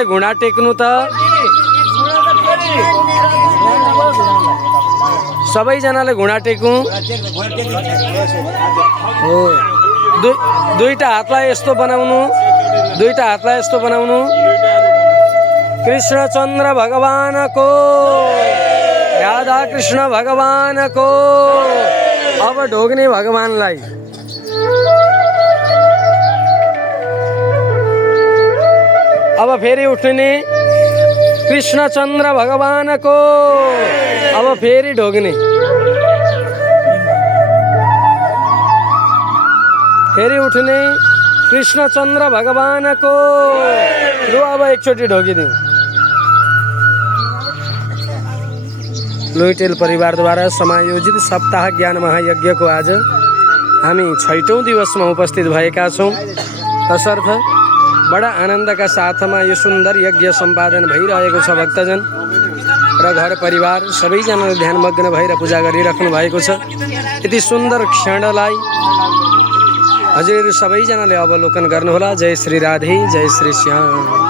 सबैजनाले घुँडा टेक्नु त सबैजनाले घुँडा टेक्नु हो दुईटा हातलाई यस्तो बनाउनु दुईटा हातलाई यस्तो बनाउनु कृष्णचन्द्र भगवानको राधा कृष्ण भगवानको अब ढोग्ने भगवानलाई अब फेरि उठ्ने कृष्णचन्द्र भगवानको अब फेरि ढोग्ने फेरि उठ्ने कृष्णचन्द्र भगवानको लु अब एकचोटि ढोगिदिउँ लुइटेल परिवारद्वारा समायोजित सप्ताह ज्ञान महायज्ञको आज हामी 6औं दिवसमा उपस्थित भएका छौँ। तसर्थ बडा आनन्दका साथमा यो सुन्दर यज्ञ सम्पादन भइरहेको छ। भक्तजन र घर परिवार सबैजनाले ध्यानमग्न भएर पूजा गरिराख्नु भएको छ। यति सुन्दर क्षणलाई हजुरहरू सबैजनाले अवलोकन गर्नुहोला। जय श्री राधे, जय श्री श्याम।